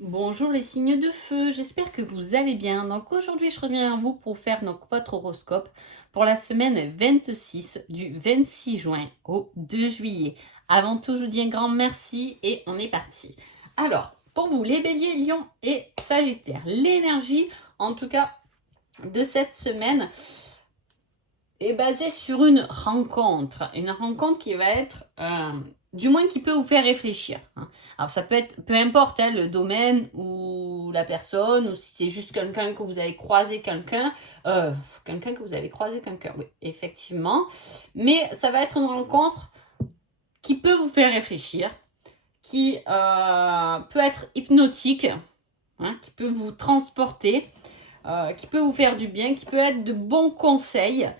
Bonjour les signes de feu, j'espère que vous allez bien. Donc aujourd'hui je reviens à vous pour faire votre horoscope pour la semaine 26 du 26 juin au 2 juillet. Avant tout je vous dis un grand merci et on est parti. Alors pour vous les béliers, lions et sagittaires, l'énergie en tout cas de cette semaine est basée sur une rencontre qui va être du moins qui peut vous faire réfléchir. Alors ça peut être, peu importe le domaine ou la personne, ou si c'est juste quelqu'un que vous avez croisé quelqu'un, oui, effectivement. Mais ça va être une rencontre qui peut vous faire réfléchir, qui peut être hypnotique, qui peut vous transporter, qui peut vous faire du bien, qui peut être de bons conseils.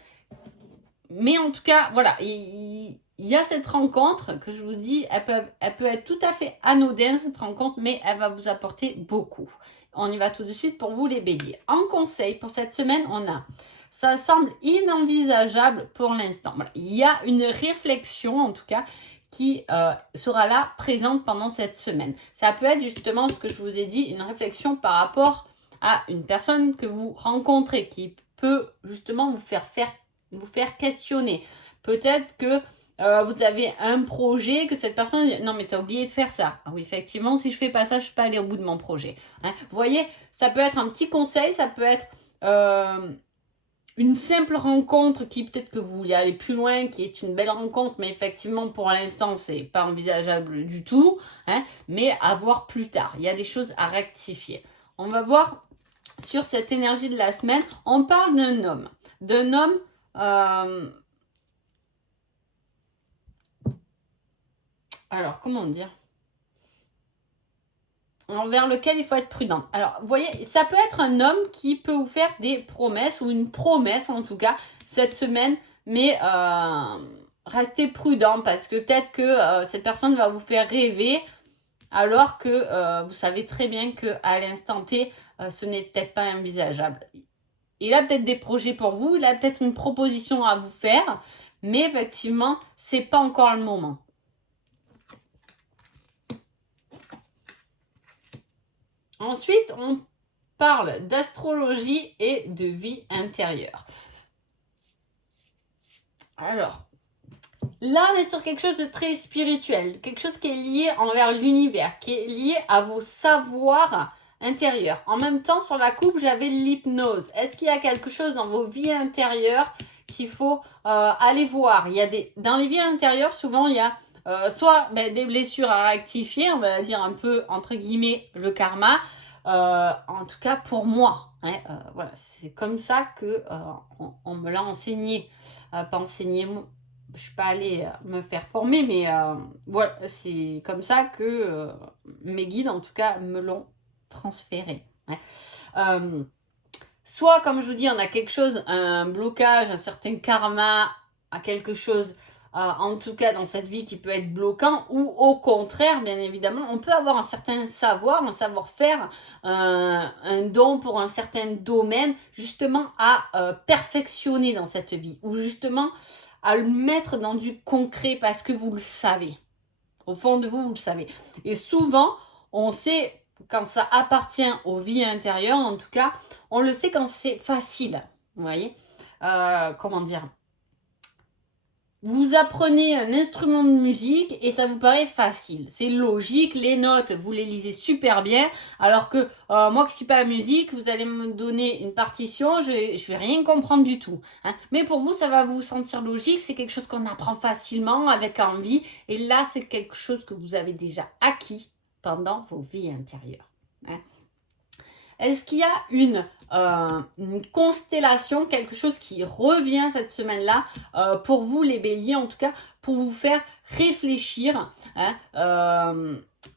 Mais en tout cas, voilà, il y a cette rencontre que je vous dis, elle peut être tout à fait anodine cette rencontre, mais elle va vous apporter beaucoup. On y va tout de suite pour vous les béliers. En conseil pour cette semaine, ça semble inenvisageable pour l'instant. Voilà. Il y a une réflexion en tout cas qui sera là présente pendant cette semaine. Ça peut être justement ce que je vous ai dit, une réflexion par rapport à une personne que vous rencontrez qui peut justement vous faire questionner. Peut-être que vous avez un projet, que cette personne dit, non mais t'as oublié de faire ça. Ah oui, effectivement, si je fais pas ça, je peux pas aller au bout de mon projet. Vous voyez, ça peut être un petit conseil, ça peut être une simple rencontre qui peut-être que vous voulez aller plus loin, qui est une belle rencontre, mais effectivement pour l'instant c'est pas envisageable du tout, mais à voir plus tard. Il y a des choses à rectifier. On va voir sur cette énergie de la semaine. On parle d'un homme alors, comment dire, envers lequel il faut être prudent. Alors, vous voyez, ça peut être un homme qui peut vous faire des promesses, ou une promesse en tout cas, cette semaine, mais restez prudent parce que peut-être que cette personne va vous faire rêver alors que vous savez très bien qu'à l'instant T, ce n'est peut-être pas envisageable. Il a peut-être des projets pour vous, il a peut-être une proposition à vous faire, mais effectivement, c'est pas encore le moment. Ensuite, on parle d'astrologie et de vie intérieure. Alors, là, on est sur quelque chose de très spirituel, quelque chose qui est lié envers l'univers, qui est lié à vos savoirs intérieurs. En même temps, sur la coupe, j'avais l'hypnose. Est-ce qu'il y a quelque chose dans vos vies intérieures qu'il faut aller voir? Dans les vies intérieures, souvent, il y a soit des blessures à rectifier, on va dire un peu, entre guillemets, le karma. En tout cas, pour moi. Voilà, c'est comme ça que on me l'a enseigné. Pas enseigné, je suis pas allée me faire former, mais voilà, c'est comme ça que mes guides, en tout cas, me l'ont transféré. Soit, comme je vous dis, on a quelque chose, un blocage, un certain karma, à quelque chose, en tout cas dans cette vie qui peut être bloquant, ou au contraire, bien évidemment, on peut avoir un certain savoir, un savoir-faire, un don pour un certain domaine, justement à perfectionner dans cette vie, ou justement à le mettre dans du concret parce que vous le savez. Au fond de vous, vous le savez. Et souvent, on sait quand ça appartient aux vies intérieures, en tout cas, on le sait quand c'est facile. Vous voyez, comment dire, vous apprenez un instrument de musique et ça vous paraît facile. C'est logique, les notes, vous les lisez super bien. Alors que moi qui suis pas la musique, vous allez me donner une partition, je vais rien comprendre du tout. Mais pour vous, ça va vous sentir logique. C'est quelque chose qu'on apprend facilement, avec envie. Et là, c'est quelque chose que vous avez déjà acquis pendant vos vies intérieures. Est-ce qu'il y a une constellation, quelque chose qui revient cette semaine-là pour vous les béliers, en tout cas pour vous faire réfléchir,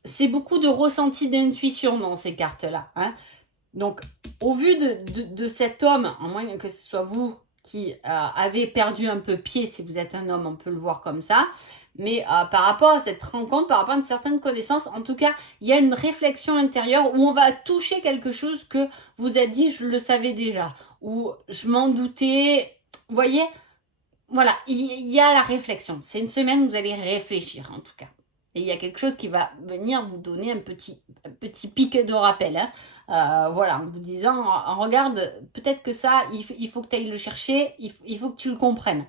c'est beaucoup de ressenti, d'intuition dans ces cartes-là. Donc au vu de cet homme, à moins que ce soit vous qui avez perdu un peu pied, si vous êtes un homme, on peut le voir comme ça. Mais par rapport à cette rencontre, par rapport à une certaine connaissance, en tout cas, il y a une réflexion intérieure où on va toucher quelque chose que vous êtes dit, je le savais déjà, ou je m'en doutais. Vous voyez, voilà, il y a la réflexion. C'est une semaine où vous allez réfléchir, en tout cas. Et il y a quelque chose qui va venir vous donner un petit pic de rappel. Voilà, en vous disant, regarde, peut-être que ça, il faut que tu ailles le chercher, il faut que tu le comprennes.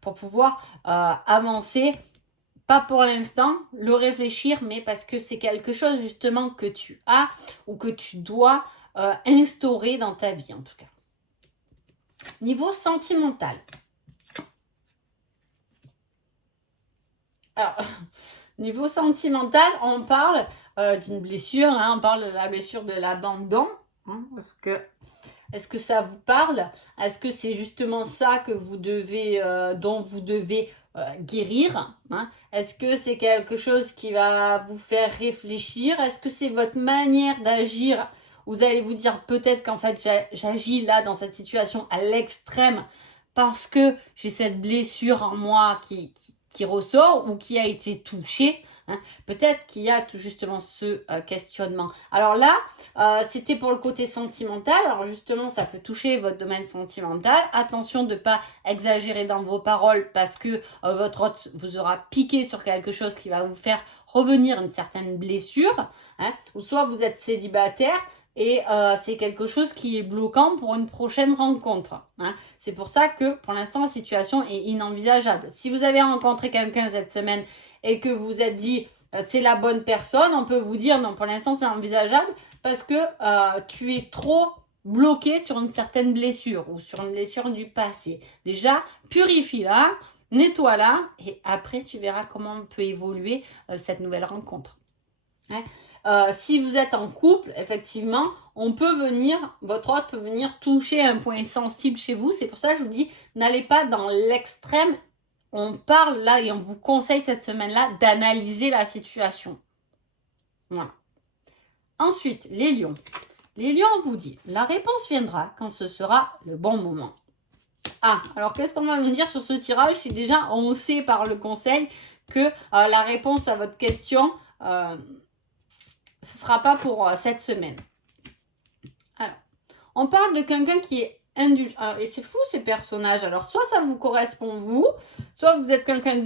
Pour pouvoir avancer, pas pour l'instant, le réfléchir, mais parce que c'est quelque chose justement que tu as ou que tu dois instaurer dans ta vie en tout cas. Niveau sentimental. Alors, niveau sentimental, on parle d'une blessure, on parle de la blessure de l'abandon. Est-ce que ça vous parle? Est-ce que c'est justement ça que vous devez, dont vous devez guérir? Est-ce que c'est quelque chose qui va vous faire réfléchir? Est-ce que c'est votre manière d'agir? Vous allez vous dire peut-être qu'en fait j'agis là dans cette situation à l'extrême parce que j'ai cette blessure en moi qui ressort ou qui a été touchée. Peut-être qu'il y a tout justement ce questionnement. Alors là, c'était pour le côté sentimental. Alors justement, ça peut toucher votre domaine sentimental. Attention de ne pas exagérer dans vos paroles parce que votre hôte vous aura piqué sur quelque chose qui va vous faire revenir une certaine blessure. Ou soit vous êtes célibataire et c'est quelque chose qui est bloquant pour une prochaine rencontre. C'est pour ça que pour l'instant, la situation est inenvisageable. Si vous avez rencontré quelqu'un cette semaine et que vous êtes dit c'est la bonne personne, on peut vous dire non, pour l'instant c'est envisageable parce que tu es trop bloqué sur une certaine blessure ou sur une blessure du passé. Déjà, purifie-la, nettoie-la et après tu verras comment peut évoluer cette nouvelle rencontre. Si vous êtes en couple, effectivement, votre hôte peut venir toucher un point sensible chez vous. C'est pour ça que je vous dis, n'allez pas dans l'extrême. On parle là et on vous conseille cette semaine-là d'analyser la situation. Voilà. Ensuite, les lions. Les lions, on vous dit, la réponse viendra quand ce sera le bon moment. Alors qu'est-ce qu'on va nous dire sur ce tirage? Si déjà on sait par le conseil que la réponse à votre question, ce ne sera pas pour cette semaine. Alors, on parle de quelqu'un qui est indulgent. Et c'est fou ces personnages. Alors, soit ça vous correspond vous, soit vous êtes quelqu'un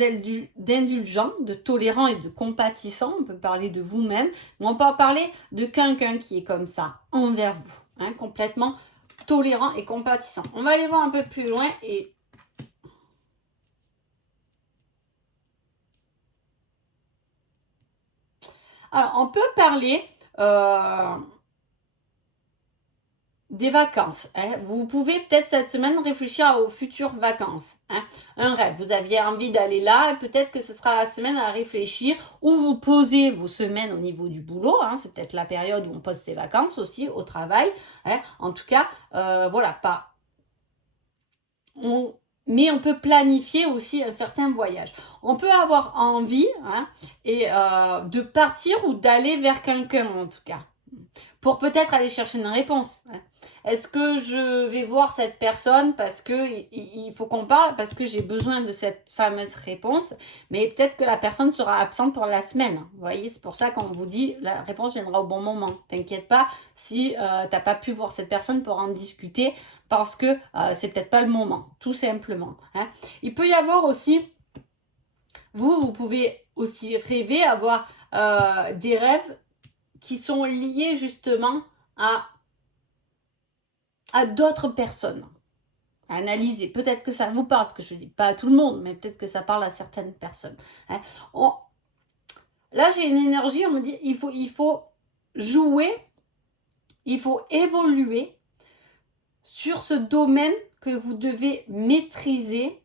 d'indulgent, de tolérant et de compatissant. On peut parler de vous-même, mais on peut parler de quelqu'un qui est comme ça envers vous, complètement tolérant et compatissant. On va aller voir un peu plus loin et alors on peut parler des vacances. Vous pouvez peut-être cette semaine réfléchir aux futures vacances. Un rêve, vous aviez envie d'aller là et peut-être que ce sera la semaine à réfléchir ou vous posez vos semaines au niveau du boulot. C'est peut-être la période où on pose ses vacances aussi au travail. En tout cas, voilà, mais on peut planifier aussi un certain voyage. On peut avoir envie de partir ou d'aller vers quelqu'un en tout cas. Pour peut-être aller chercher une réponse. Est-ce que je vais voir cette personne parce que il faut qu'on parle, parce que j'ai besoin de cette fameuse réponse, mais peut-être que la personne sera absente pour la semaine. Vous voyez, c'est pour ça qu'on vous dit la réponse viendra au bon moment. T'inquiète pas si t'as pas pu voir cette personne pour en discuter parce que c'est peut-être pas le moment, tout simplement. Il peut y avoir aussi, vous pouvez aussi rêver, avoir des rêves qui sont liés justement à d'autres personnes. Analysez. Peut-être que ça vous parle, ce que je dis. Pas à tout le monde, mais peut-être que ça parle à certaines personnes. Là, j'ai une énergie, on me dit, il faut jouer, il faut évoluer sur ce domaine que vous devez maîtriser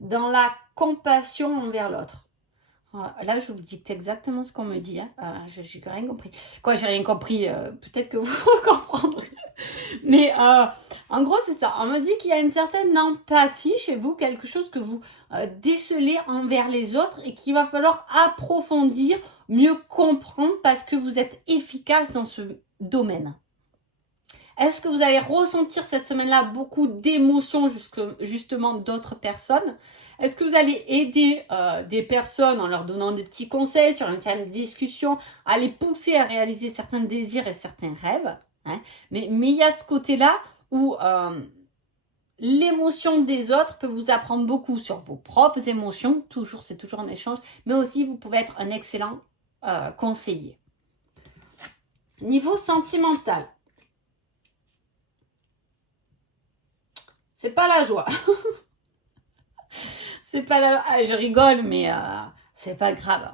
dans la compassion envers l'autre. Là, je vous dicte exactement ce qu'on me dit. Je n'ai rien compris. J'ai rien compris. Peut-être que vous comprendrez. Mais en gros, c'est ça. On me dit qu'il y a une certaine empathie chez vous, quelque chose que vous décelez envers les autres et qu'il va falloir approfondir, mieux comprendre parce que vous êtes efficace dans ce domaine. Est-ce que vous allez ressentir cette semaine-là beaucoup d'émotions justement d'autres personnes? Est-ce que vous allez aider des personnes en leur donnant des petits conseils sur une certaine discussion, à les pousser à réaliser certains désirs et certains rêves? Mais il y a ce côté-là où l'émotion des autres peut vous apprendre beaucoup sur vos propres émotions. C'est toujours un échange. Mais aussi, vous pouvez être un excellent conseiller. Niveau sentimental. C'est pas la joie. C'est pas la... Ah, je rigole, mais c'est pas grave.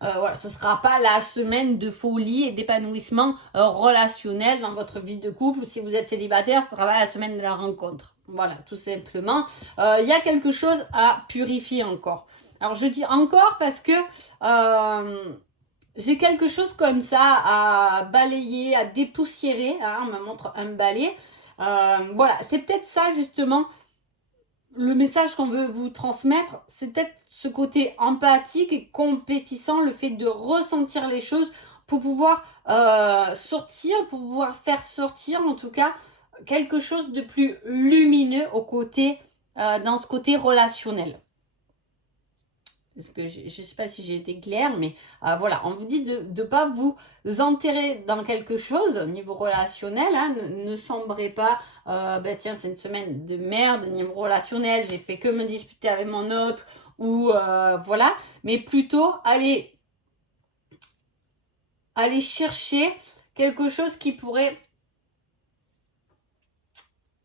Voilà, ce sera pas la semaine de folie et d'épanouissement relationnel dans votre vie de couple. Si vous êtes célibataire, ce sera pas la semaine de la rencontre. Voilà, tout simplement. Il y a quelque chose à purifier encore. Alors, je dis encore parce que j'ai quelque chose comme ça à balayer, à dépoussiérer. Hein, on me montre un balai. Voilà, c'est peut-être ça justement le message qu'on veut vous transmettre. C'est peut-être ce côté empathique et compétissant, le fait de ressentir les choses pour pouvoir sortir, pour pouvoir faire sortir en tout cas quelque chose de plus lumineux dans ce côté relationnel. Parce que je ne sais pas si j'ai été claire, mais voilà, on vous dit de ne pas vous enterrer dans quelque chose au niveau relationnel. Hein, ne sombrez pas, tiens, c'est une semaine de merde au niveau relationnel, j'ai fait que me disputer avec mon autre, ou voilà, mais plutôt aller chercher quelque chose qui pourrait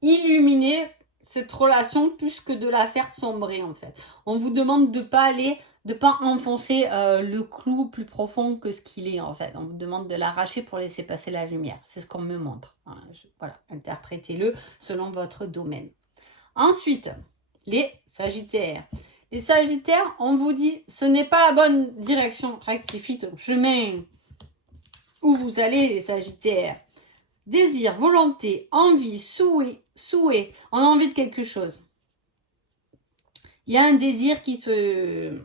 illuminer cette relation plus que de la faire sombrer en fait. On vous demande de pas enfoncer le clou plus profond que ce qu'il est en fait. On vous demande de l'arracher pour laisser passer la lumière. C'est ce qu'on me montre. Voilà, interprétez-le selon votre domaine. Ensuite, les Sagittaires. Les Sagittaires, on vous dit, ce n'est pas la bonne direction. Rectifie ton chemin. Où vous allez les Sagittaires? Désir, volonté, envie, souhait, on a envie de quelque chose. Il y a un désir qui se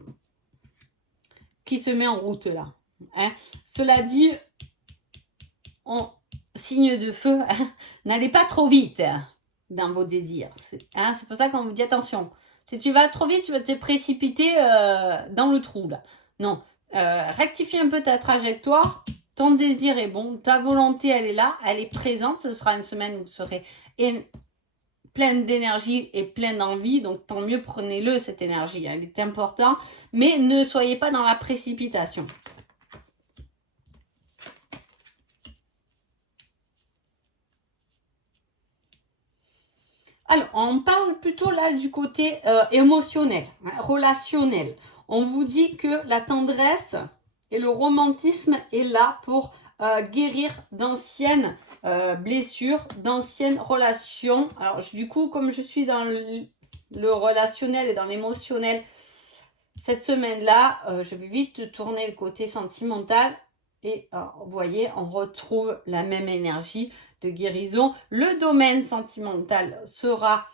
met en route là. Hein. Cela dit, signe de feu, hein, n'allez pas trop vite dans vos désirs. C'est pour ça qu'on vous dit attention. Si tu vas trop vite, tu vas te précipiter dans le trou là. Non, rectifie un peu ta trajectoire. Ton désir est bon, ta volonté, elle est là, elle est présente. Ce sera une semaine où vous serez pleine d'énergie et pleine d'envie. Donc, tant mieux, prenez-le, cette énergie. Elle est importante. Mais ne soyez pas dans la précipitation. Alors, on parle plutôt là du côté émotionnel, hein, relationnel. On vous dit que la tendresse et le romantisme est là pour guérir d'anciennes blessures, d'anciennes relations. Alors, du coup, comme je suis dans le relationnel et dans l'émotionnel, cette semaine-là, je vais vite tourner le côté sentimental. Et vous voyez, on retrouve la même énergie de guérison. Le domaine sentimental sera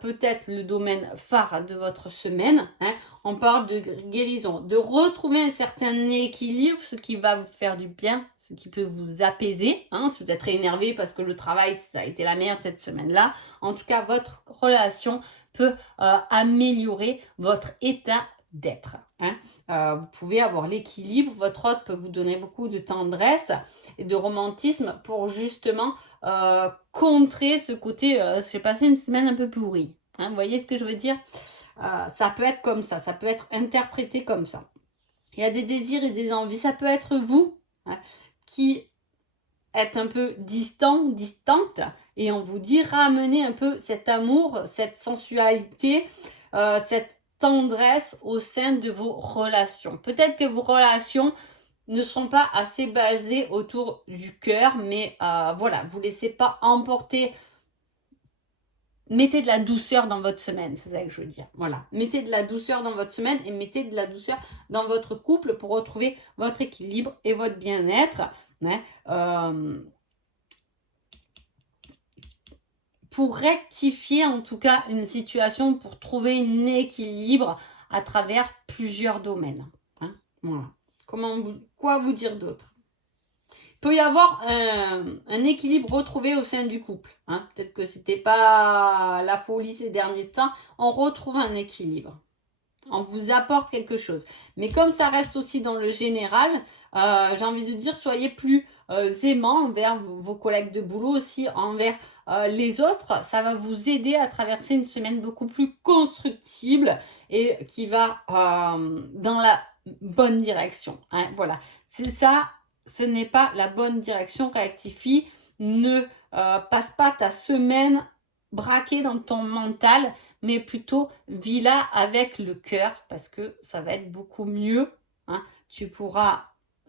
peut-être le domaine phare de votre semaine. Hein. On parle de guérison, de retrouver un certain équilibre, ce qui va vous faire du bien, ce qui peut vous apaiser. Hein, si vous êtes très énervé parce que le travail, ça a été la merde cette semaine-là. En tout cas, votre relation peut améliorer votre état d'être. Hein. Vous pouvez avoir l'équilibre. Votre hôte peut vous donner beaucoup de tendresse et de romantisme pour justement contrer ce côté j'ai passé une semaine un peu pourrie. Hein, vous voyez ce que je veux dire? Ça peut être comme ça peut être interprété comme ça. Il y a des désirs et des envies. Ça peut être vous hein, qui êtes un peu distante, et on vous dit ramener un peu cet amour, cette sensualité, cette tendresse au sein de vos relations. Peut-être que vos relations ne sont pas assez basées autour du cœur, mais voilà, vous ne laissez pas emporter. Mettez de la douceur dans votre semaine, c'est ça que je veux dire. Voilà, mettez de la douceur dans votre semaine et mettez de la douceur dans votre couple pour retrouver votre équilibre et votre bien-être. Hein, pour rectifier en tout cas une situation, pour trouver un équilibre à travers plusieurs domaines. Hein, voilà. Quoi vous dire d'autre? Il peut y avoir un équilibre retrouvé au sein du couple. Hein. Peut-être que c'était pas la folie ces derniers temps. On retrouve un équilibre. On vous apporte quelque chose. Mais comme ça reste aussi dans le général, j'ai envie de dire, soyez plus aimants envers vos collègues de boulot aussi, envers les autres, ça va vous aider à traverser une semaine beaucoup plus constructible et qui va dans la bonne direction. Hein, voilà, c'est ça, ce n'est pas la bonne direction. Rectifie, ne passe pas ta semaine braquée dans ton mental, mais plutôt vis-la avec le cœur, parce que ça va être beaucoup mieux. Hein. Tu pourras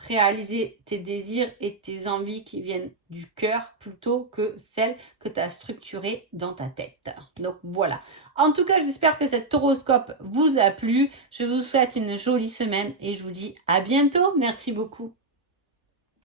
réaliser tes désirs et tes envies qui viennent du cœur plutôt que celles que tu as structurées dans ta tête. Donc voilà. En tout cas, j'espère que cet horoscope vous a plu. Je vous souhaite une jolie semaine et je vous dis à bientôt. Merci beaucoup.